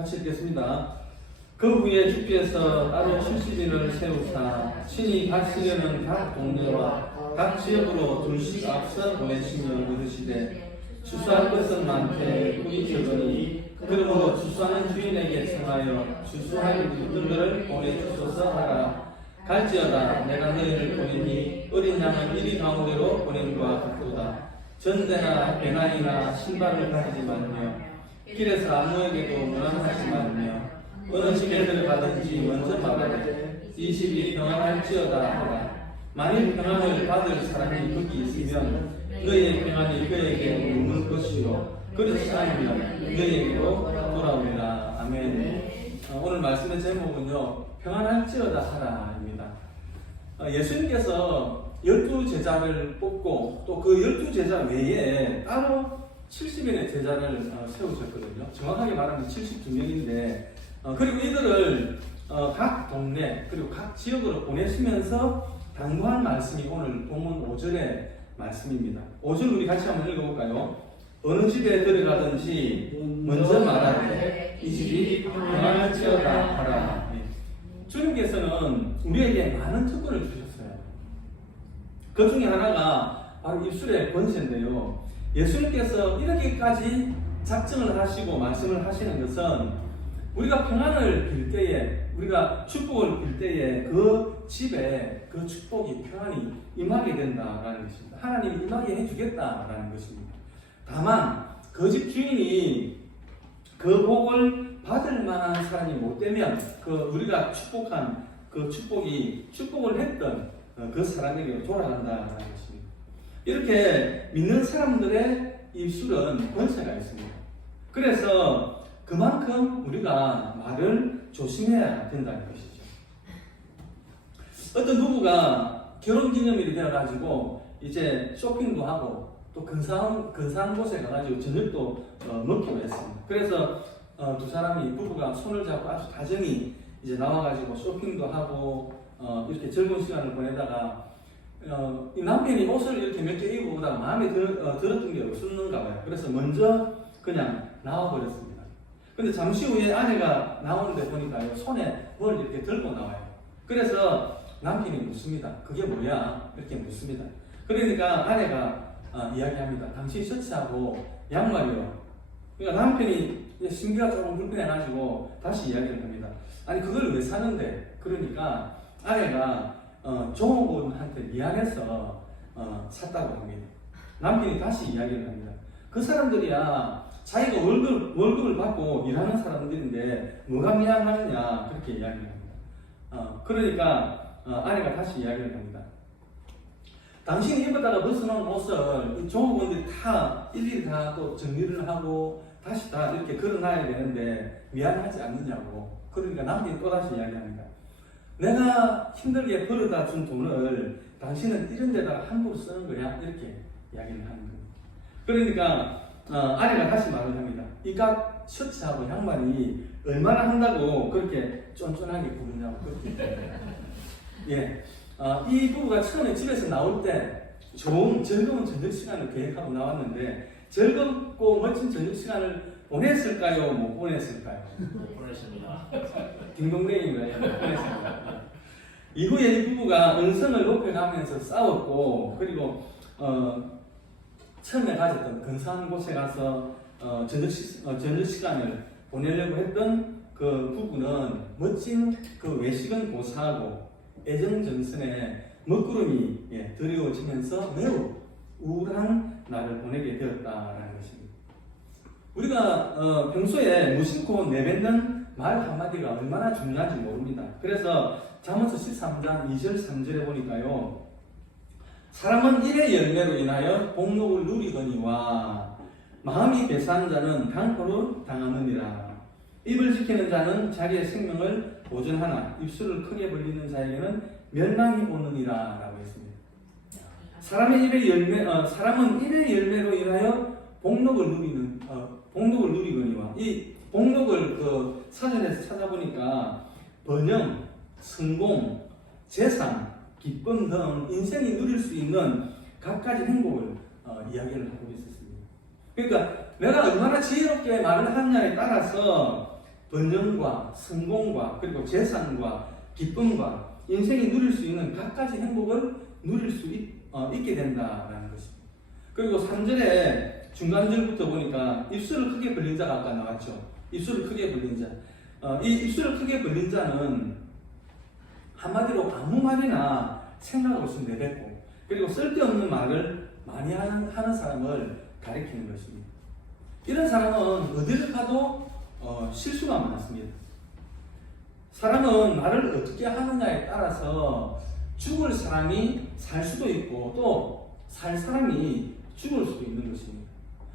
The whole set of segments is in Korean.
같이 읽겠습니다. 그 후에 주께서 따로 70인을 세우사 친히 다스려는 각 동네와 각 지역으로 둘씩 앞서 보내시며 이르시되 주수할 것은 많되 꿀이 적으니 그러므로 주수하는 주인에게 청하여 주수할 분들을 보내주소서 하라. 갈지어다 내가 너희를 보내니 어린 양을 이리 가운데로 보냄과 같도다. 전대나 배낭이나 신발을 가지지 말며 길에서 아무에게도 무난하지 말며 어느 집에 들어가든지 먼저 말하되 이 집이 평안할지어다 하라. 만일 평안을 받을 사람이 거기 있으면 너희의 평안이 그에게 머물 것이요 그렇지 않으면 너희에게로 돌아오리라. 아멘. 오늘 말씀의 제목은요, 평안할지어다 하라입니다. 예수님께서 12제자를 뽑고 또 그 12제자 외에 따로 70인의 제자를 세우셨거든요. 정확하게 말하면 72명인데 그리고 이들을 각 동네 그리고 각 지역으로 보내시면서 당부한 말씀이 오늘 본문 5절의 말씀입니다. 5절 우리 같이 한번 읽어볼까요? 어느 집에 들어가든지 먼저 말하되 이 집이 평안할지어다 하라. 주님께서는 우리에게 많은 특권을 주셨어요. 그 중에 하나가 바로 입술의 권세인데요. 예수님께서 이렇게까지 작정을 하시고 말씀을 하시는 것은 우리가 평안을 빌 때에, 우리가 축복을 빌 때에 그 집에 그 축복이 평안이 임하게 된다라는 것입니다. 하나님이 임하게 해주겠다라는 것입니다. 다만 그 집 주인이 그 복을 받을 만한 사람이 못 되면 그 우리가 축복한 그 축복을 했던 그 사람에게 돌아간다라는 것입니다. 이렇게 믿는 사람들의 입술은 권세가 있습니다. 그래서 그만큼 우리가 말을 조심해야 된다는 것이죠. 어떤 부부가 결혼기념일이 되어가지고 이제 쇼핑도 하고 또 근사한 곳에 가가지고 저녁도 먹기로 했습니다. 그래서 두 사람이 부부가 손을 잡고 아주 다정히 이제 나와가지고 쇼핑도 하고 이렇게 즐거운 시간을 보내다가 이 남편이 옷을 이렇게 몇 개 입고 오다가 마음에 들었던 게 없었는가 봐요. 그래서 먼저 그냥 나와버렸습니다. 근데 잠시 후에 아내가 나오는데 보니까요, 손에 뭘 이렇게 들고 나와요. 그래서 남편이 묻습니다. 그게 뭐야? 이렇게 묻습니다. 그러니까 아내가 이야기합니다. 당신 셔츠하고 양말이요. 그러니까 남편이 심기가 조금 불편해가지고 다시 이야기를 합니다. 아니 그걸 왜 사는데? 그러니까 아내가 종업원한테 미안해서 샀다고 합니다. 남편이 다시 이야기를 합니다. 그 사람들이야 자기가 월급을 받고 일하는 사람들인데 뭐가 미안하느냐 그렇게 이야기를 합니다. 그러니까 아내가 다시 이야기를 합니다. 당신이 입었다가 벗어놓은 옷을 종업원들이 다 일일이 다 또 정리를 하고 다시 다 이렇게 걸어놔야 되는데 미안하지 않느냐고. 그러니까 남편이 또다시 이야기합니다. 내가 힘들게 벌어다 준 돈을 당신은 이런 데다가 함부로 쓰는 거야? 이렇게 이야기를 하는 겁니다. 그러니까 아내가 다시 말을 합니다. 이깟 셔츠하고 양말이 얼마나 한다고 그렇게 쫀쫀하게 부르냐고 그렇게 예. 이 부부가 처음에 집에서 나올 때 좋은 즐거운 저녁 시간을 계획하고 나왔는데 즐겁고 멋진 저녁 시간을 보냈을까요? 못 보냈을까요? 못 보냈습니다. 딩동댕인가요? 못 보냈습니다. 이후에 이 부부가 언성을 높여가면서 싸웠고 그리고 처음에 가졌던 근사한 곳에 가서 저녁 시간을 보내려고 했던 그 부부는 멋진 그 외식은 고사하고 애정전선에 먹구름이 드리워지면서 매우 우울한 날을 보내게 되었다라는 것입니다. 우리가 평소에 무심코 내뱉는 말 한마디가 얼마나 중요한지 모릅니다. 그래서 잠언서 13장 2절 3절에 보니까요, 사람은 일의 열매로 인하여 복록을 누리거니와 마음이 배사한 자는 강포를 당하느니라. 입을 지키는 자는 자기의 생명을 보존하나 입술을 크게 벌리는 자에게는 멸망이 오느니라 라고 했습니다. 사람은 일의 열매로 인하여 복록을 누리거니와 이 복록을 그 사전에서 찾아보니까 번영, 성공, 재산, 기쁨 등 인생이 누릴 수 있는 각가지 행복을 이야기를 하고 있었습니다. 그러니까 내가 얼마나 지혜롭게 말을 하느냐에 따라서 번영과 성공과 그리고 재산과 기쁨과 인생이 누릴 수 있는 갖가지 행복을 누릴 수 있게 된다라는 것입니다. 그리고 3절에 중간절부터 보니까 입술을 크게 벌린 자가 아까 나왔죠. 입술을 크게 벌린 자. 이 입술을 크게 벌린 자는 한마디로 아무 말이나 생각 없이 내뱉고 그리고 쓸데없는 말을 많이 하는 사람을 가리키는 것입니다. 이런 사람은 어디를 가도 실수가 많습니다. 사람은 말을 어떻게 하느냐에 따라서 죽을 사람이 살 수도 있고 또 살 사람이 죽을 수도 있는 것입니다.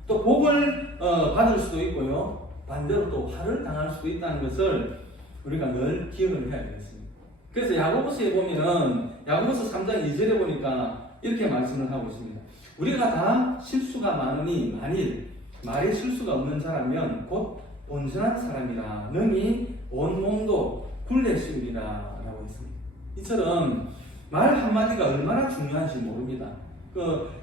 또 복을 받을 수도 있고요. 반대로 또 화를 당할 수도 있다는 것을 우리가 늘 기억을 해야 되겠습니다. 그래서 야고보서에 보면은 야고보서 3장 2절에 보니까 이렇게 말씀을 하고 있습니다. 우리가 다 실수가 많으니 만일 말에 실수가 없는 사람이면 곧 온전한 사람이라 능히 온 몸도 굴레시우리라 라고 했습니다. 이처럼 말 한마디가 얼마나 중요한지 모릅니다.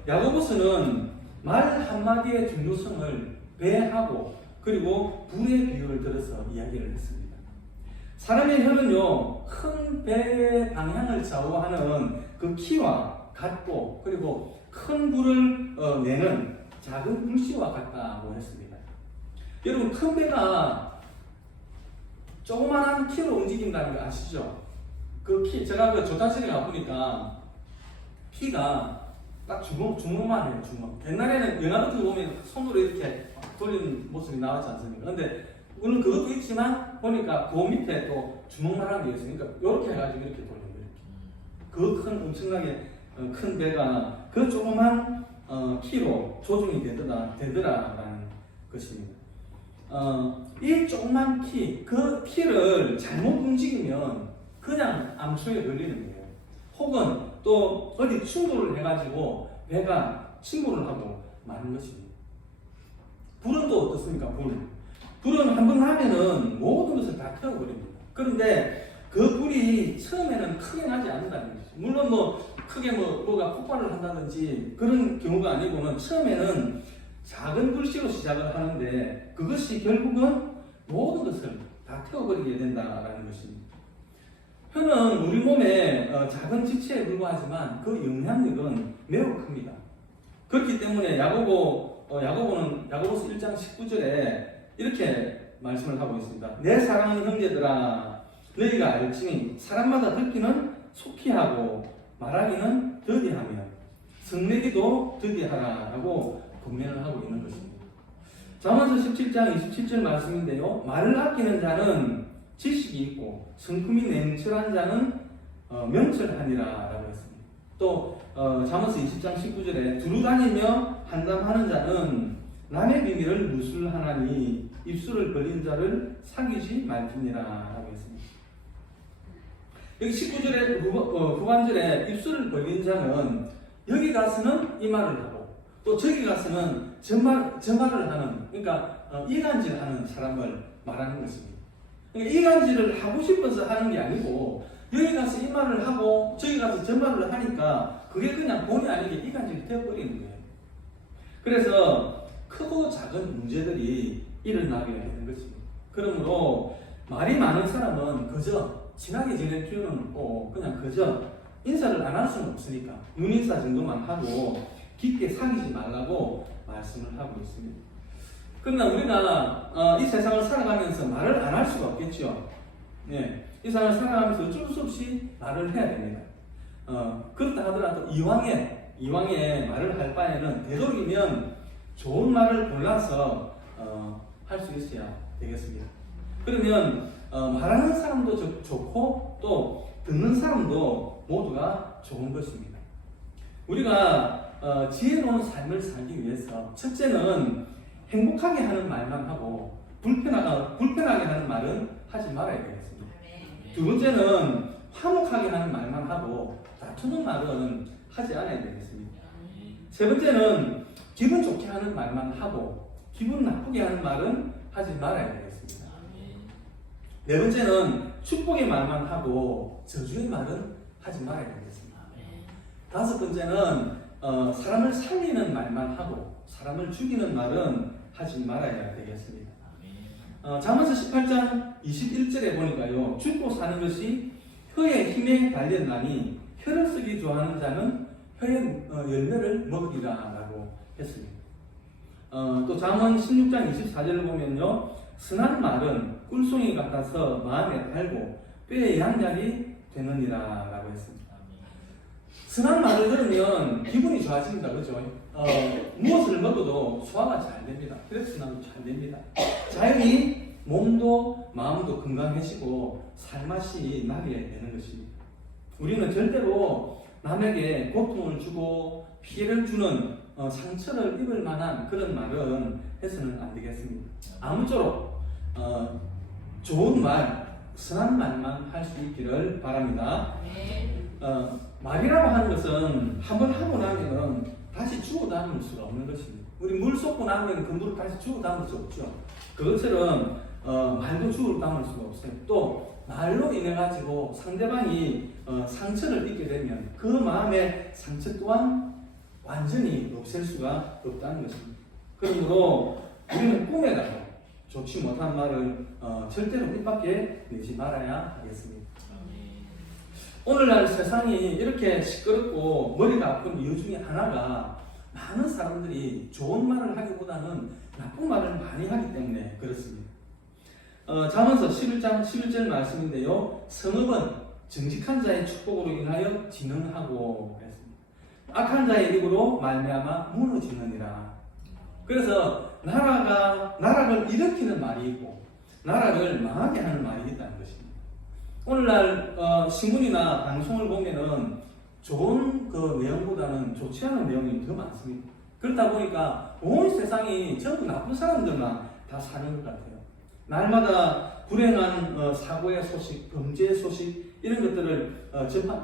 야고보서는 말 한마디의 중요성을 배하고 그리고 불의 비유를 들어서 이야기를 했습니다. 사람의 혀는요, 큰 배의 방향을 좌우하는 그 키와 같고 그리고 큰 불을 내는 작은 불씨와 같다고 했습니다. 여러분, 큰 배가 조그만한 키로 움직인다는 거 아시죠? 그 키, 제가 그 조타실에 가보니까 키가 딱 주먹만 해요, 주먹. 옛날에는 영화 같은 거 보면 손으로 이렇게 돌리는 모습이 나왔지 않습니까? 근데 물론 그것도 있지만 보니까 그 밑에 또 주먹만한 게 있으니까 이렇게 해가지고 이렇게 돌려요. 그 큰 엄청나게 큰 배가 그 조그만 키로 조종이 되더라라는 것입니다. 이 조그만 키, 그 키를 잘못 움직이면 그냥 암초에 걸리는 거예요. 혹은 또 어디 충돌을 해가지고 배가 침몰을 하고 마는 것입니다. 불은 또 어떻습니까? 불은 한 번 하면은 모든 것을 다 태워버립니다. 그런데 그 불이 처음에는 크게 나지 않는다는 거죠. 물론 크게 뭐가 폭발을 한다든지 그런 경우가 아니고는 처음에는 작은 불씨로 시작을 하는데 그것이 결국은 모든 것을 다 태워버리게 된다라는 것입니다. 혀는 우리 몸의 작은 지체에 불과하지만 그 영향력은 매우 큽니다. 그렇기 때문에 야고보서 1장 19절에 이렇게 말씀을 하고 있습니다. 내 사랑하는 형제들아, 너희가 알지니 사람마다 듣기는 속히 하고 말하기는 더디하며 성내기도 더디하라라고 권면을 하고 있는 것입니다. 잠언서 17장 27절 말씀인데요. 말을 아끼는 자는 지식이 있고 성품이 냉철한 자는 명철하니라라고 했습니다. 또 잠언서 20장 19절에 두루다니며 한담하는 자는 남의 비밀을 누술하나니 입술을 벌린 자를 사귀지 말지니라라고 했습니다. 여기 19절에 후반절에 입술을 벌린 자는 여기 가서는 이 말을 하고 또 저기 가서는 저 말을 하는, 그러니까 이간질하는 사람을 말하는 것입니다. 그러니까 이간질을 하고 싶어서 하는 게 아니고 여기 가서 이 말을 하고 저기 가서 저 말을 하니까 그게 그냥 본의 아니게 이간질이 되어버리는 거예요. 그래서 크고 작은 문제들이 일어나게 되는 것입니다. 그러므로 말이 많은 사람은 그저 친하게 지낼 필요는 없고 그냥 그저 인사를 안 할 수는 없으니까 눈인사 정도만 하고 깊게 사귀지 말라고 말씀을 하고 있습니다. 그러나 우리가 이 세상을 살아가면서 말을 안 할 수가 없겠죠. 네, 이 세상을 살아가면서 어쩔 수 없이 말을 해야 됩니다. 그렇다 하더라도 이왕에 말을 할 바에는 되도록이면 좋은 말을 골라서 할 수 있어야 되겠습니다. 그러면 말하는 사람도 좋고 또 듣는 사람도 모두가 좋은 것입니다. 우리가 지혜로운 삶을 살기 위해서 첫째는 행복하게 하는 말만 하고 불편하게 하는 말은 하지 말아야 되겠습니다. 두 번째는 화목하게 하는 말만 하고 다투는 말은 하지 않아야 되겠습니다. 세 번째는 기분 좋게 하는 말만 하고 기분 나쁘게 하는 말은 하지 말아야 되겠습니다. 네 번째는 축복의 말만 하고 저주의 말은 하지 말아야 되겠습니다. 다섯 번째는 사람을 살리는 말만 하고 사람을 죽이는 말은 하지 말아야 되겠습니다. 잠언서 18장 21절에 보니까요, 죽고 사는 것이 혀의 힘에 달렸나니 혀를 쓰기 좋아하는 자는 혀의 열매를 먹으리라 라고 했습니다. 또 잠언 16장 24절을 보면요, 선한 말은 꿀송이 같아서 마음에 달고 뼈에 양약이 되느니라 라고 했습니다. 선한 말을 들으면 기분이 좋아집니다. 그렇죠? 무엇을 먹어도 소화가 잘 됩니다. 혈액순환도 잘 됩니다. 자연히 몸도 마음도 건강해지고 살맛이 나게 되는 것입니다. 우리는 절대로 남에게 고통을 주고 피해를 주는 상처를 입을 만한 그런 말은 해서는 안 되겠습니다. 아무쪼록 좋은 말, 선한 말만 할 수 있기를 바랍니다. 말이라고 하는 것은 한번 하고 나면 다시 주워 담을 수가 없는 것입니다. 우리 물 쏟고 나면 그 물을 다시 주워 담을 수 없죠. 그것처럼 말도 주워 담을 수가 없어요. 또 말로 인해 가지고 상대방이 상처를 입게 되면 그 마음의 상처 또한 완전히 없앨 수가 없다는 것입니다. 그러므로 우리는 꿈에다가 좋지 못한 말을 절대로 입 밖에 내지 말아야 하겠습니다. 오늘날 세상이 이렇게 시끄럽고 머리가 아픈 이유 중에 하나가 많은 사람들이 좋은 말을 하기보다는 나쁜 말을 많이 하기 때문에 그렇습니다. 잠언서 11장 11절 말씀인데요, 성읍은 정직한 자의 축복으로 인하여 진흥하고 했습니다. 악한 자의 입으로 말미암아 무너지느니라. 그래서 나라를 일으키는 말이 있고 나라를 망하게 하는 말이 있다는 것입니다. 오늘날 신문이나 방송을 보면은 좋은 그 내용보다는 좋지 않은 내용이 더 많습니다. 그렇다 보니까 온 세상이 전부 나쁜 사람들만 다 사는 것 같아요. 날마다 불행한 사고의 소식, 범죄의 소식 이런 것들을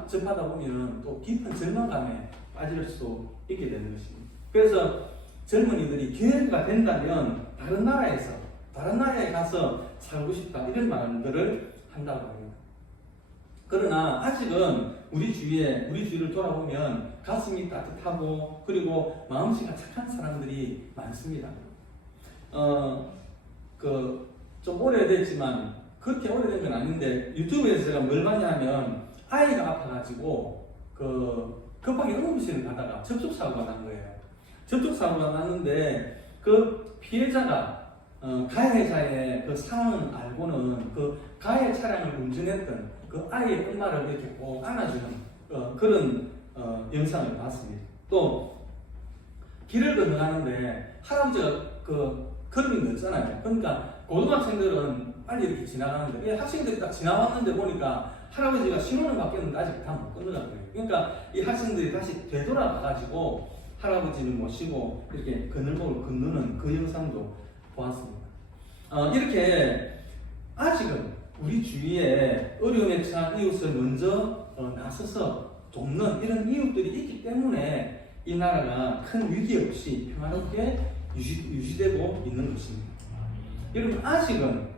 접하다 보면 또 깊은 절망감에 빠질 수 있게 되는 것입니다. 그래서 젊은이들이 기회가 된다면 다른 나라에 가서 살고 싶다 이런 말들을 한다고 합니다. 그러나 아직은 우리 주위를 돌아보면 가슴이 따뜻하고 그리고 마음씨가 착한 사람들이 많습니다. 좀 오래됐지만 그렇게 오래된 건 아닌데 유튜브에서 제가 뭘 많이 하면 아이가 아파가지고 급하게 응급실을 가다가 접촉사고가 난 거예요. 접촉사고가 났는데 그 피해자가 가해자의 그 상황을 알고는 그 가해 차량을 운전했던 그 아이의 엄마를 이렇게 꼭 안아주는 그런 영상을 봤습니다. 또 길을 건너가는데 할아버지가 걸음이 늦잖아요. 그러니까 고등학생들은 빨리 이렇게 지나가는데 학생들이 딱 지나왔는데 보니까 할아버지가 신호는 바뀌었는데 아직 다 못 건너간 거예요. 그러니까 이 학생들이 다시 되돌아가가지고 할아버지를 모시고 이렇게 그늘목을 건너는 그 영상도 보았습니다. 이렇게 아직은 우리 주위에 어려움에 처한 이웃을 먼저 나서서 돕는 이런 이웃들이 있기 때문에 이 나라가 큰 위기 없이 평화롭게 유지되고 있는 것입니다. 여러분 아직은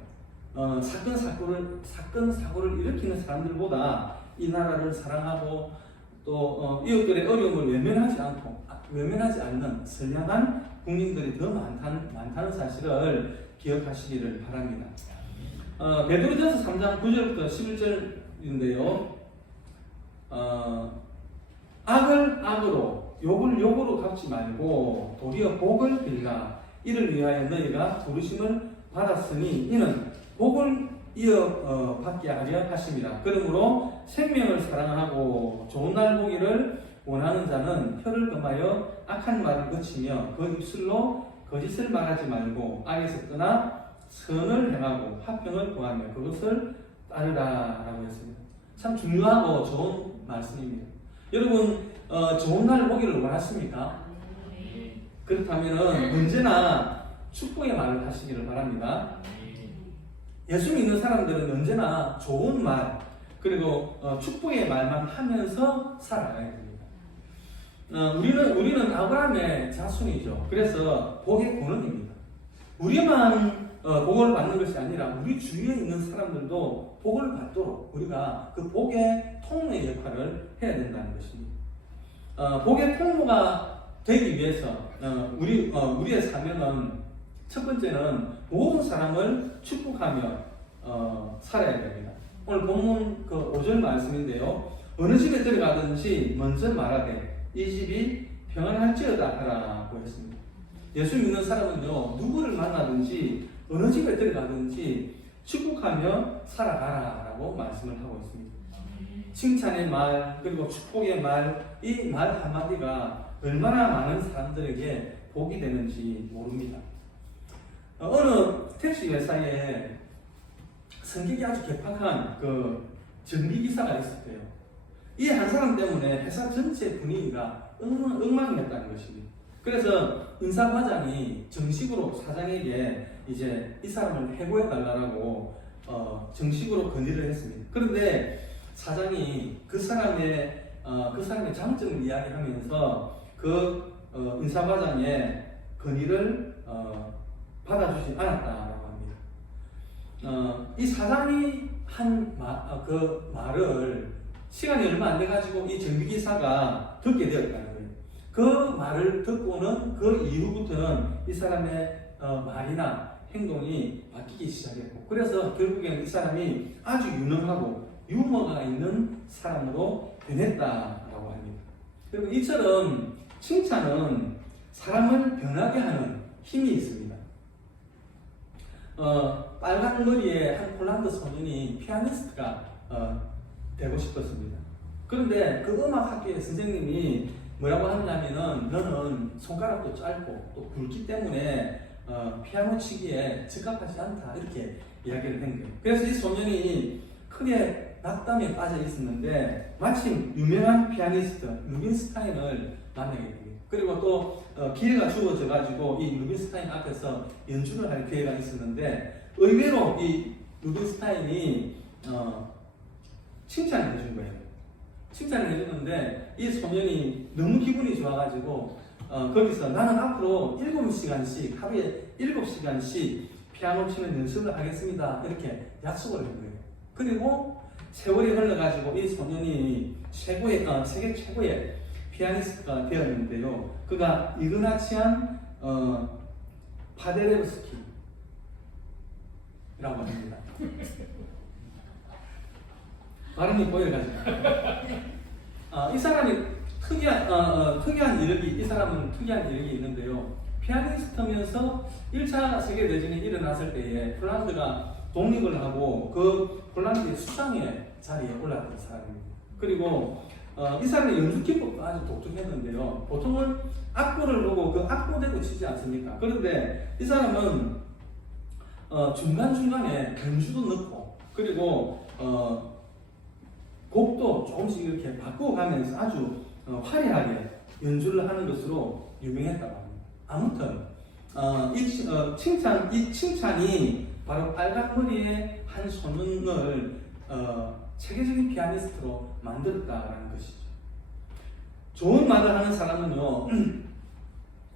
사건 사고를 일으키는 사람들보다 이 나라를 사랑하고 또 이웃들의 어려움을 외면하지 않는 선량한 국민들이 더 많다는 사실을 기억하시기를 바랍니다. 베드로전서 3장 9절부터 11절인데요. 악을 악으로 욕을 욕으로 갚지 말고 도리어 복을 빌라. 이를 위하여 너희가 부르심을 받았으니 이는 복을 이어 받게 하려 하십니다. 그러므로 생명을 사랑하고 좋은 날 보기를 원하는 자는 혀를 금하여 악한 말을 거치며 그 입술로 거짓을 말하지 말고 악에서 떠나 선을 행하고 화평을 구하며 그것을 따르라 라고 했습니다. 참 중요하고 좋은 말씀입니다. 여러분 좋은 날 보기를 원하십니까? 그렇다면 언제나 축복의 말을 하시기를 바랍니다. 예수 믿는 사람들은 언제나 좋은 말 그리고 축복의 말만 하면서 살아가야 됩니다. 우리는 아브라함의 자손이죠. 그래서 복의 근원입니다. 우리만 복을 받는 것이 아니라 우리 주위에 있는 사람들도 복을 받도록 우리가 그 복의 통로의 역할을 해야 된다는 것입니다. 복의 통로가 되기 위해서 우리의 사명은 첫 번째는 모든 사람을 축복하며 살아야 됩니다. 오늘 본문 그 5절 말씀인데요. 어느 집에 들어가든지 먼저 말하되 이 집이 평안할지어다 하라고 했습니다. 예수 믿는 사람은요, 누구를 만나든지 어느 집에 들어가든지 축복하며 살아가라라고 말씀을 하고 있습니다. 칭찬의 말, 그리고 축복의 말, 이 말 한마디가 얼마나 많은 사람들에게 복이 되는지 모릅니다. 어느 택시 회사에 성격이 아주 개팍한 그 정비기사가 있었대요. 이 한 사람 때문에 회사 전체 분위기가 엉망이었다는 것입니다. 그래서 은사과장이 정식으로 사장에게 이제 이 사람을 해고해 달라고 정식으로 건의를 했습니다. 그런데 사장이 그 사람의 장점을 이야기하면서 그 은사과장의 건의를 받아주지 않았다라고 합니다. 이 사장이 한 그 말을 시간이 얼마 안 돼가지고 이 정비기사가 듣게 되었다는 거예요. 그 말을 듣고는 그 이후부터는 이 사람의 말이나 행동이 바뀌기 시작했고, 그래서 결국에는 이 사람이 아주 유능하고 유머가 있는 사람으로 변했다라고 합니다. 그리고 이처럼 칭찬은 사람을 변하게 하는 힘이 있습니다. 빨간 머리에 한 폴란드 소년이 피아니스트가 되고 싶었습니다. 그런데 그 음악 학교의 선생님이 뭐라고 하냐면은 너는 손가락도 짧고 또 굵기 때문에 피아노 치기에 적합하지 않다, 이렇게 이야기를 한 거예요. 그래서 이 소년이 크게 낙담에 빠져 있었는데 마침 유명한 피아니스트 루빈스타인을 만나게 됩니다. 그리고 또 기회가 주어져 가지고 이 루빈스타인 앞에서 연주를 할 기회가 있었는데 의외로 이 루빈스타인이 칭찬을 해준 거예요. 칭찬을 해주는데 이 소년이 너무 기분이 좋아가지고 거기서 나는 앞으로 7시간씩 하루에 7시간씩 피아노 치는 연습을 하겠습니다, 이렇게 약속을 한 거예요. 그리고 세월이 흘러가지고 이 소년이 세계 최고의 피아니스트가 되었는데요. 그가 이그나치안 파데레브스키라고 합니다. 발음이 보여가지고 이 사람이 특이한 이력이, 이 사람은 특이한 이력이 있는데요. 피아니스트면서 1차 세계대전이 일어났을 때에 폴란드가 독립을 하고 그 폴란드의 수장의 자리에 올랐던 사람입니다. 그리고 이 사람의 연주 기법도 아주 독특했는데요. 보통은 악보를 보고 그 악보대로 치지 않습니까? 그런데 이 사람은 중간중간에 변주도 넣고, 그리고 곡도 조금씩 이렇게 바꿔가면서 아주 화려하게 연주를 하는 것으로 유명했다고 합니다. 아무튼 이 칭찬이 바로 빨간 머리의 한 소년을 세계적인 피아니스트로 만들었다라는 것이죠. 좋은 말을 하는 사람은요,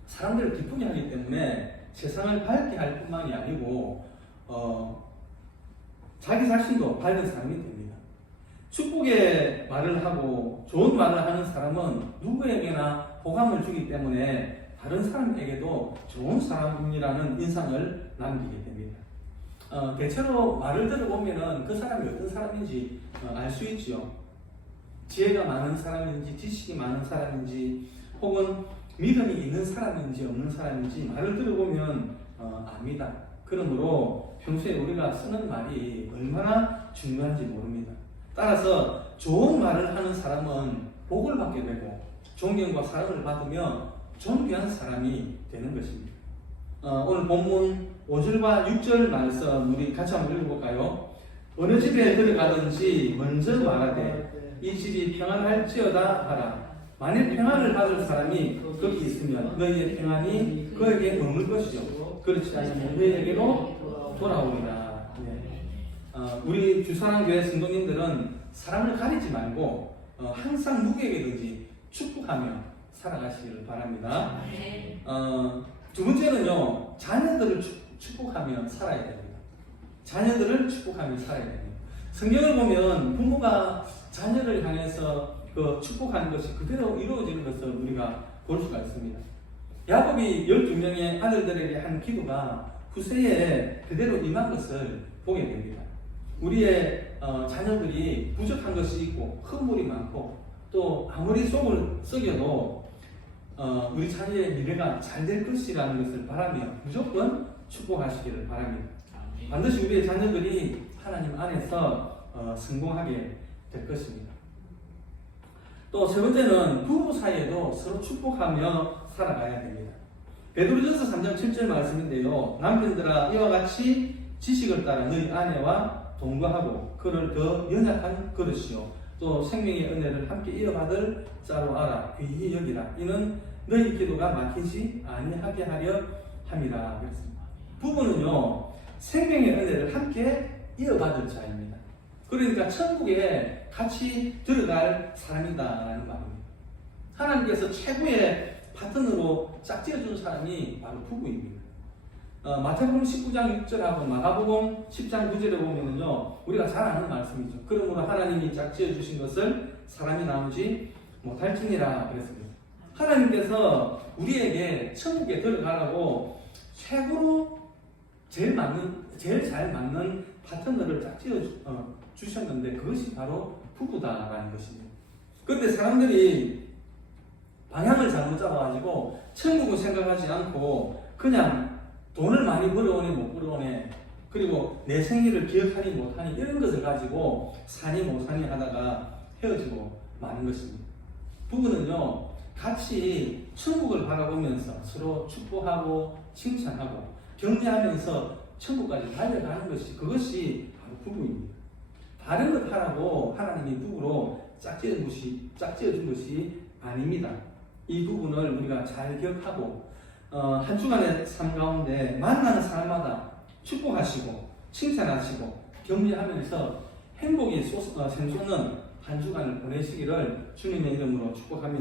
사람들을 기쁘게 하기 때문에 세상을 밝게 할 뿐만이 아니고 자기 자신도 밝은 사람이 됩니다. 축복의 말을 하고 좋은 말을 하는 사람은 누구에게나 호감을 주기 때문에 다른 사람에게도 좋은 사람이라는 인상을 남기게 됩니다. 대체로 말을 들어보면 그 사람이 어떤 사람인지 알 수 있죠. 지혜가 많은 사람인지 지식이 많은 사람인지 혹은 믿음이 있는 사람인지 없는 사람인지 말을 들어보면 압니다. 그러므로 평소에 우리가 쓰는 말이 얼마나 중요한지 모릅니다. 따라서 좋은 말을 하는 사람은 복을 받게 되고 존경과 사랑을 받으며 존귀한 사람이 되는 것입니다. 오늘 본문 5절과 6절 말씀 우리 같이 한번 읽어볼까요? 어느 집에 들어가든지 먼저 말하되 이 집이 평안할지어다 하라. 만일 평안을 받을 사람이 거기 있으면 너희의 평안이 그에게 머물 것이죠. 그렇지 않으면 너희에게로 돌아오리라. 우리 주사랑교회 성도님들은 사람을 가리지 말고 항상 누구에게든지 축복하며 살아가시기를 바랍니다. 두 번째는요, 자녀들을 축복하며 살아야 됩니다. 자녀들을 축복하며 살아야 됩니다. 성경을 보면 부모가 자녀를 향해서 그 축복하는 것이 그대로 이루어지는 것을 우리가 볼 수가 있습니다. 야곱이 12명의 아들들에게 한 기도가 후세에 그대로 임한 것을 보게 됩니다. 우리의 자녀들이 부족한 것이 있고 흠물이 많고 또 아무리 속을 썩여도 우리 자녀의 미래가 잘 될 것이라는 것을 바라며 무조건 축복하시기를 바랍니다. 반드시 우리의 자녀들이 하나님 안에서 성공하게 될 것입니다. 또 세 번째는 부부 사이에도 서로 축복하며 살아가야 됩니다. 베드로전서 3장 7절 말씀인데요. 남편들아 이와 같이 지식을 따라 너희 아내와 동거하고 그를 더 연약한 그릇이요 또 생명의 은혜를 함께 이어받을 자로 알아 귀히 여기라. 이는 너희 기도가 막히지 아니하게 하려 함이라 그랬습니다. 부부는요 생명의 은혜를 함께 이어받을 자입니다. 그러니까 천국에 같이 들어갈 사람이다라는 말입니다. 하나님께서 최고의 파트너로 짝지어준 사람이 바로 부부입니다. 마태복음 19장 6절하고 마가복음 10장 9절에 보면은요 우리가 잘 아는 말씀이죠. 그러므로 하나님이 짝지어 주신 것을 사람이 나누지 못할지니라 그랬습니다. 하나님께서 우리에게 천국에 들어가라고 최고로 제일 잘 맞는 파트너를 짝지어 주셨는데 그것이 바로 부부다라는 것입니다. 그런데 사람들이 방향을 잘못 잡아가지고 천국을 생각하지 않고 그냥 돈을 많이 벌어오네 못 벌어오네 그리고 내 생일을 기억하니 못하니 이런 것을 가지고 사니 못사니 하다가 헤어지고 마는 것입니다. 부부는요 같이 천국을 바라보면서 서로 축복하고 칭찬하고 격려하면서 천국까지 달려가는 것이 그것이 바로 부부입니다. 다른 것 하라고 하나님이 부부로 짝지어준 것이 아닙니다. 이 부분을 우리가 잘 기억하고 한 주간의 삶 가운데 만나는 사람마다 축복하시고 칭찬하시고 격려하면서 행복이 샘솟는 한 주간을 보내시기를 주님의 이름으로 축복합니다.